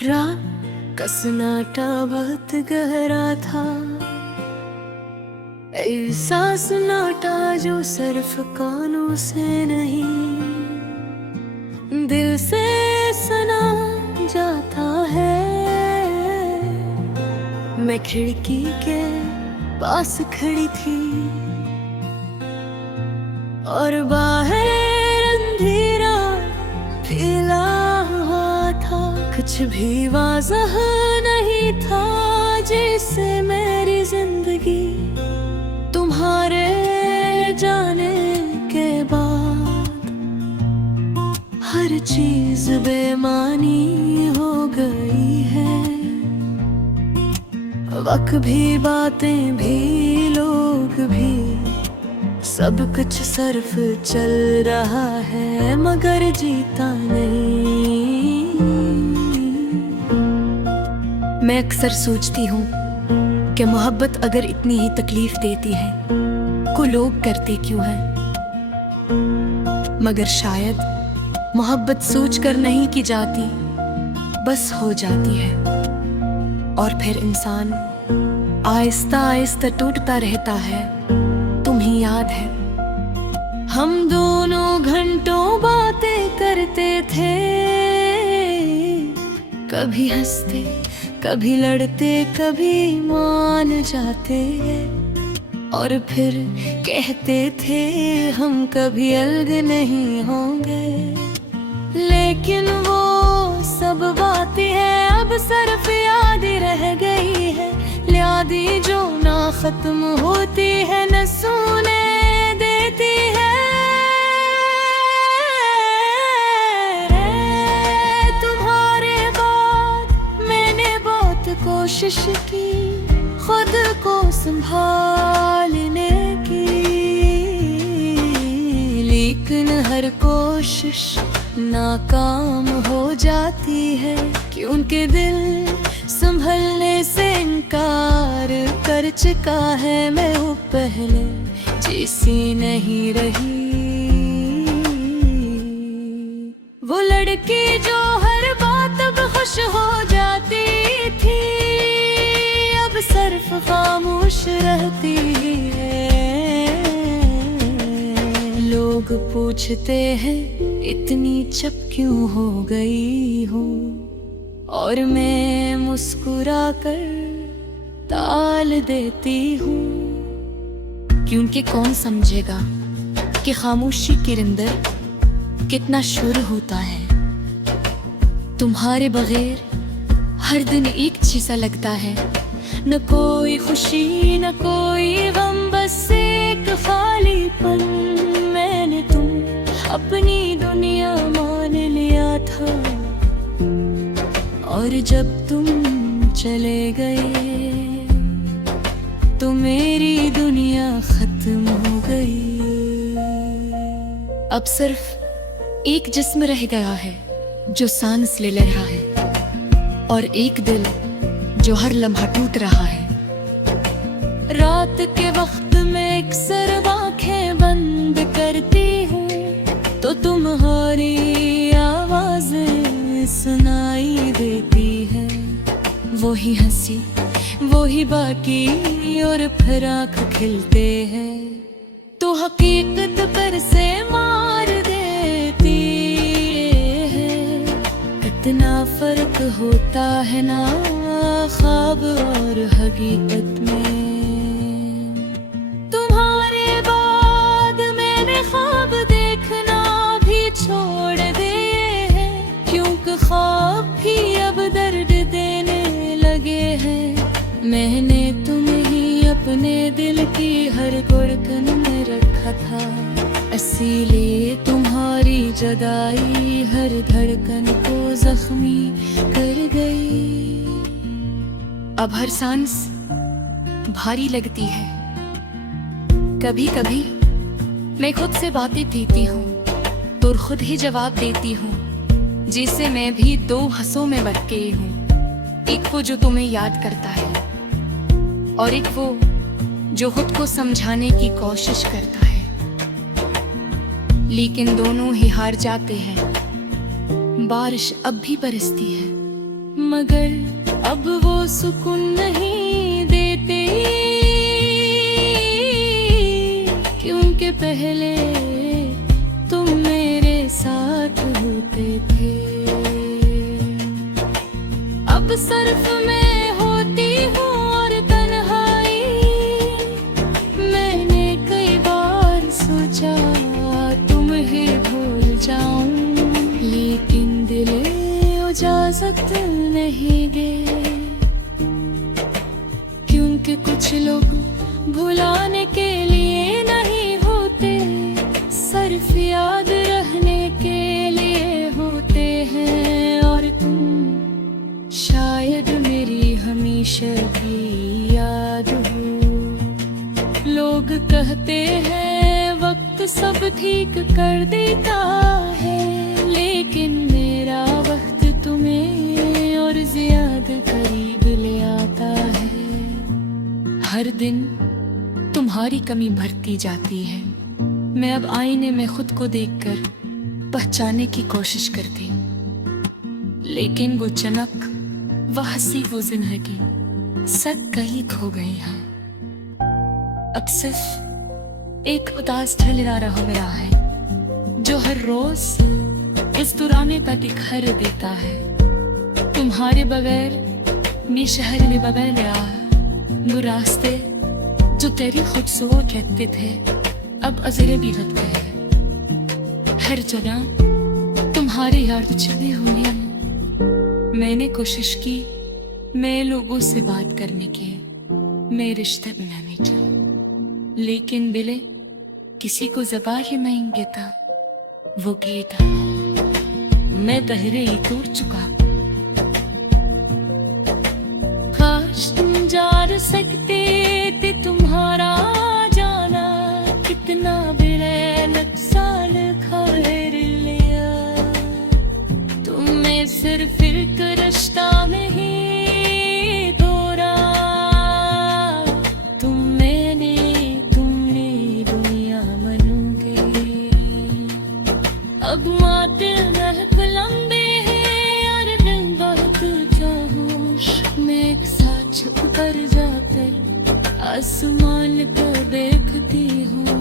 रात का सन्नाटा बहुत गहरा था, ऐसा सन्नाटा जो सिर्फ कानों से नहीं दिल से सुना जाता है। मैं खिड़की के पास खड़ी थी और बाहर अंधेरा फैला हुआ था, कुछ भी वाज़ह नहीं था, जैसे मेरी जिंदगी तुम्हारे जाने के बाद हर चीज बेमानी हो गई है। वक्त भी, बातें भी, लोग भी, सब कुछ सिर्फ चल रहा है मगर जीता नहीं। मैं अक्सर सोचती हूँ कि मोहब्बत अगर इतनी ही तकलीफ देती है को लोग करते क्यों हैं, मगर शायद मोहब्बत सोच कर नहीं की जाती, बस हो जाती है और फिर इंसान आहिस्ता आहिस्ता टूटता रहता है। तुम्हें याद है हम दोनों घंटों बातें करते थे, कभी हंसते कभी लड़ते कभी मान जाते और फिर कहते थे हम कभी अलग नहीं होंगे। लेकिन वो सब बातें हैं अब सिर्फ याद रह गई है, यादें जो ना खत्म होती है न सुने देती है। तुम्हारे बाद मैंने बहुत कोशिश की खुद को संभालने की, लेकिन हर कोशिश नाकाम हो जाती है, क्योंकि दिल संभलने से इनकार कर चुका है। मैं वो पहले जैसी नहीं रही, वो लड़की जो हर बात अब खुश हो जाती थी, अब सिर्फ खामोश रहती है। लोग पूछते हैं इतनी चुप क्यों हो गई हो, और मैं मुस्कुरा कर टाल देती हूँ, क्योंकि कौन समझेगा कि खामोशी के अंदर कितना शुर होता है। तुम्हारे बगैर हर दिन एक जैसा लगता है, न कोई खुशी न कोई गम, बस एक खालीपन। मैंने तुम अपनी दुनिया मान लिया था और जब तुम चले गए तो मेरी दुनिया खत्म हो गई। अब सिर्फ एक जिस्म रह गया है जो सांस ले रहा है, और एक दिल जो हर लम्हा टूट रहा है। रात के वक्त में अक्सर आंखें बंद करती हूँ तो तुम्हारी आवाज़ें सुनाई देती है, वही हंसी वही बाकी और फिर आँख खिलते हैं तो हकीकत पर से मार देती है। इतना फर्क होता है ना ख्वाब और हकीकत में। तुम्हारे बाद मैंने ख्वाब देखना भी छोड़ दिए हैं, क्योंकि ख्वाब भी अब दर्द देने लगे हैं। मैंने तुम्हें ही अपने दिल की हर धड़कन में रखा था, इसीलिए तुम्हारी जुदाई हर धड़कन को जख्मी कर गई। अब हर सांस भारी लगती है, कभी कभी मैं खुद से बातें देती हूँ तो खुद ही जवाब देती हूँ, जिसे मैं भी दो हंसों में बट गई हूँ। एक वो जो तुम्हें याद करता है और एक वो जो खुद को समझाने की कोशिश करता है, लेकिन दोनों ही हार जाते हैं। बारिश अब भी बरसती है मगर अब वो सुकून नहीं देते, क्योंकि पहले तुम मेरे साथ होते थे। अब सिर्फ मैं होती हूँ और तन्हाई, मैंने कई बार सोचा तुम्हें भूल जाऊं, लेकिन दिल इजाजत नहीं दे, क्योंकि कुछ लोग भुलाने के लिए नहीं होते, सिर्फ याद रहने के लिए होते हैं। और तुम शायद मेरी हमेशा की याद हो। लोग कहते हैं वक्त सब ठीक कर देता है, लेकिन मेरा वक्त तुम्हें और ज्यादा करीब ले आता है। हर दिन तुम्हारी कमी बढ़ती जाती है। मैं अब आईने में खुद को देखकर पहचानने की कोशिश करती हूँ, लेकिन वो चमक, वह हंसी, वो जिंदगी सब कहीं खो गई है। अब सिर्फ एक उदास ठहरा रह गया है, जो हर रोज इस दुराने का दिखर देता है। तुम्हारे बगैर मैं शहर में बदल गया, वो रास्ते जो तेरी खूबसूरत कहते थे अब अजरे भी हट गए हैं। हर जगह तुम्हारे यार छुपे हुए हैं। मैंने कोशिश की मैं लोगों से बात करने की, मैं रिश्ते बनाने चाहूं, लेकिन दिले किसी को ज़बान ही नहीं देता। वो कहता मैं पहले ही टूट चुका। काश तुम जान सकते थे तुम्हारा जाना कितना बड़ा नुकसान खैर लिया। तुम्हें सिर्फ एक रिश्ता नहीं तोड़ा, तुमने दुनिया मनोगे। अब माते महक लंबे हैं और दिन बहुत चाहूं, मैं एक साथ छुप कर जाकर आसमान को देखती हूँ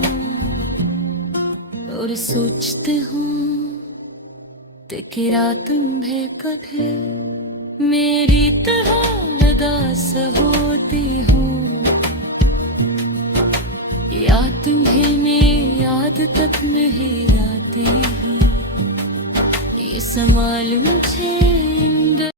और सोचती हूँ कि रात तुम्हें कभी मेरी तरह उदास होती हूँ, या तुम्हें मैं याद तक नहीं आती हूँ। ये सवाल मुझे